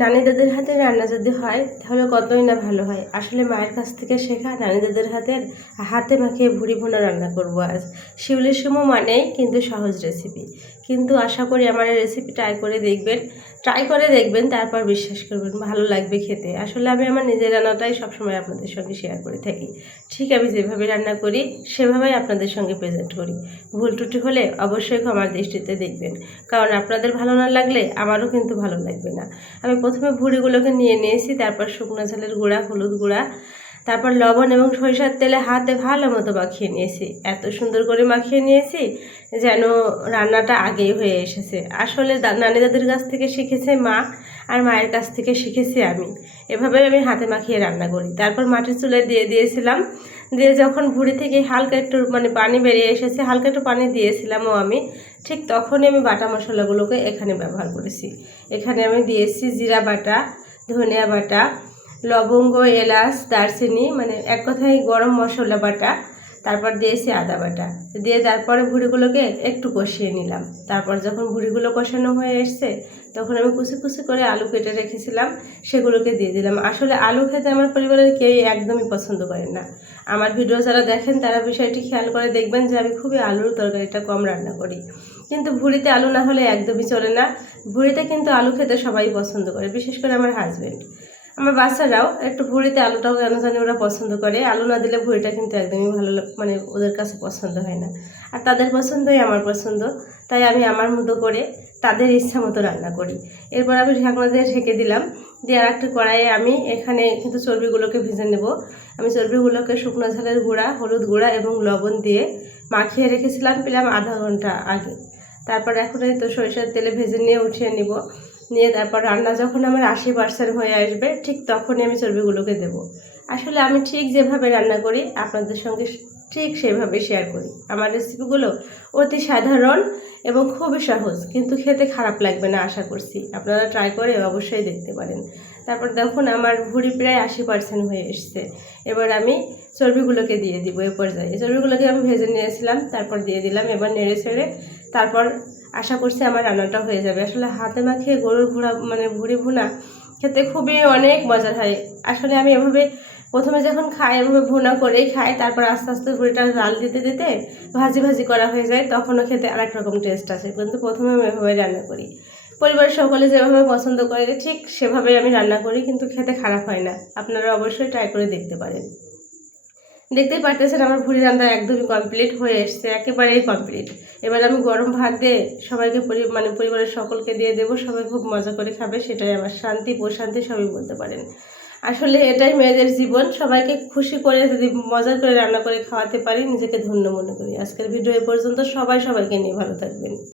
নানি দাদের হাতে রান্না যদি হয়, তাহলে কতই না ভালো হয়। আসলে মায়ের কাছ থেকে শেখা নানি দাদের হাতের হাতে মাখিয়ে ভুড়ি ভুনা রান্না করব আজ। শিউলির সুমো মানেই কিন্তু সহজ রেসিপি কিন্তু আশা করি আমার এই রেসিপি ট্রাই করে দেখবেন ট্রাই করে দেখবেন, তারপর বিশ্বাস করবেন ভালো লাগবে খেতে। আসলে আমি আমার নিজের রান্নাটাই সবসময় আপনাদের সঙ্গে শেয়ার করে থাকি। ঠিক আমি যেভাবে রান্না করি, সেভাবেই আপনাদের সঙ্গে প্রেজেন্ট করি। ভুল ত্রুটি হলে অবশ্যই ক্ষমার দৃষ্টিতে দেখবেন। কারণ আপনাদের ভালো না লাগলে আমারও কিন্তু ভালো লাগবে না। আমি প্রথমে ভুড়িগুলোকে নিয়ে নিয়েছি, তারপর শুকনো ঝালের গুঁড়া, হলুদ গুঁড়া তারপর লবণ এবং সরিষার তেলে হাতে ভালো মতো মাখিয়ে নিয়েছি। এত সুন্দর করে মাখিয়ে নিয়েছি যেন রান্নাটা আগেই হয়ে এসেছে। আসলে নানি কাছ থেকে শিখেছে মা, আর মায়ের কাছ থেকে শিখেছি আমি। এভাবে আমি হাতে মাখিয়ে রান্না করি। তারপর মাটির চুলে দিয়ে দিয়েছিলাম। দিয়ে যখন ভুড়ি থেকে হালকা একটু মানে পানি বেরিয়ে এসেছে, হালকা একটু পানি দিয়েছিলামও আমি, ঠিক তখনই আমি বাটা মশলাগুলোকে এখানে ব্যবহার করেছি। এখানে আমি দিয়েছি জিরা বাটা, ধনিয়া বাটা লবঙ্গ, এলাচ, দারচিনি মানে এক কথায় গরম মশলা বাটা, তারপর দিয়েছি আদা বাটা। দিয়ে তারপরে ভুড়িগুলোকে একটু কষিয়ে নিলাম। তারপর যখন ভুড়িগুলো কষানো হয়ে এসছে, তখন আমি কুচি কুচি করে আলু কেটে রেখেছিলাম, সেগুলোকে দিয়ে দিলাম। আসলে আলু খেতে আমার পরিবারের কেউই একদমই পছন্দ করেন না। আমার ভিডিও যারা দেখেন, তারা বিষয়টি খেয়াল করে দেখবেন যে আমি খুবই আলুর তরকারিটা কম রান্না করি। কিন্তু ভুড়িতে আলু না হলে একদমই চলে না। ভুড়িতে কিন্তু আলু খেতে সবাই পছন্দ করে, বিশেষ করে আমার হাজবেন্ড আমার বাচ্চারাও একটু ভুড়িতে আলুটাও কেন জানি ওরা পছন্দ করে। আলু না দিলে ভুড়িটা কিন্তু একদমই ভালো মানে ওদের কাছে পছন্দ হয় না। আর তাদের পছন্দই আমার পছন্দ। তাই আমি আমার মতো করে তাদের ইচ্ছা মতো রান্না করি। এরপর আমি ঢাকনা দিয়ে ঢেকে দিলাম দিয়ে আর একটা কড়াইয়ে আমি এখানে কিন্তু চর্বিগুলোকে ভেজে নেব। আমি চর্বিগুলোকে শুকনো ঝালের গুঁড়া, হলুদ গুঁড়া এবং লবণ দিয়ে মাখিয়ে রেখেছিলাম, পেলাম আধা ঘণ্টা আগে। তারপর এখন এই তো সরিষার তেলে ভেজে নিয়ে উঠিয়ে নিব। নিয়ে তারপর রান্না যখন আমার আশি পার্সেন্ট হয়ে আসবে, ঠিক তখনই আমি চর্বিগুলোকে দেব। আসলে আমি ঠিক যেভাবে রান্না করি, আপনাদের সঙ্গে ঠিক সেভাবে শেয়ার করি। আমার রেসিপিগুলো অতি সাধারণ এবং খুবই সহজ, কিন্তু খেতে খারাপ লাগবে না আশা করছি। আপনারা ট্রাই করে অবশ্যই দেখতে পারেন। তারপর দেখুন আমার ভুড়ি প্রায় আশি পার্সেন্ট হয়ে এসছে। এবার আমি চর্বিগুলোকে দিয়ে দিব এ পর্যায়ে। চর্বিগুলোকে আমি ভেজে নিয়েছিলাম, তারপর দিয়ে দিলাম, এবার নেড়ে ছেড়ে তারপর আশা করছি আমার রান্নাটা হয়ে যাবে। আসলে হাতে মাখিয়ে গরুর ভুড়া মানে ভুড়ি ভুনা খেতে খুবই অনেক মজার হয়। আসলে আমি এভাবে প্রথমে যখন খাই, এভাবে ভুনা করেই খাই, তারপর আস্তে আস্তে ভুড়িটা জাল দিতে দিতে ভাজি ভাজি করা হয়ে যায়, তখনও খেতে আরেক রকম টেস্ট আসে। কিন্তু প্রথমে আমি এভাবে রান্না করি। পরিবারের সকলে যেভাবে পছন্দ করে, ঠিক সেভাবেই আমি রান্না করি, কিন্তু খেতে খারাপ হয় না। আপনারা অবশ্যই ট্রাই করে দেখতে পারেন। দেখতেই পারতেছেন আমার ভুড়ি রান্না একদমই কমপ্লিট হয়ে এসছে, একেবারেই কমপ্লিট এবার আমি গরম ভাত দিয়ে সবাইকে পরি মানে পরিবারের সকলকে দিয়ে দেবো, সবাই খুব মজা করে খাবে, সেটাই আমার শান্তি, প্রশান্তি সবই বলতে পারেন। আসলে এটাই মেয়েদের জীবন, সবাইকে খুশি করে যদি মজা করে রান্না করে খাওয়াতে পারি, নিজেকে ধন্য মনে করি। আজকের ভিডিও এ পর্যন্ত সবাই সবাইকে নিয়ে ভালো থাকবেন।